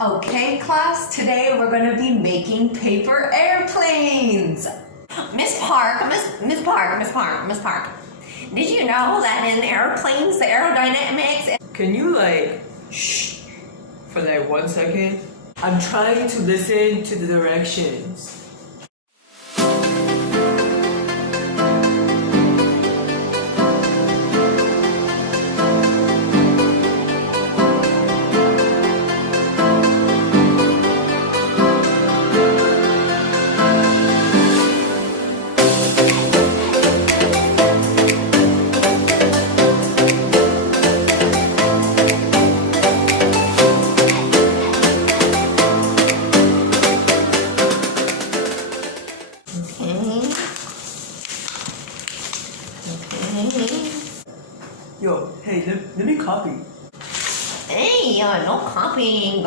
Okay, class, today we're going to be making paper airplanes. Miss Park, Miss Park. Did you know that in airplanes, the aerodynamics... Can you shh for 1 second? I'm trying to listen to the directions. Yo, hey, let me copy. Hey, no copying.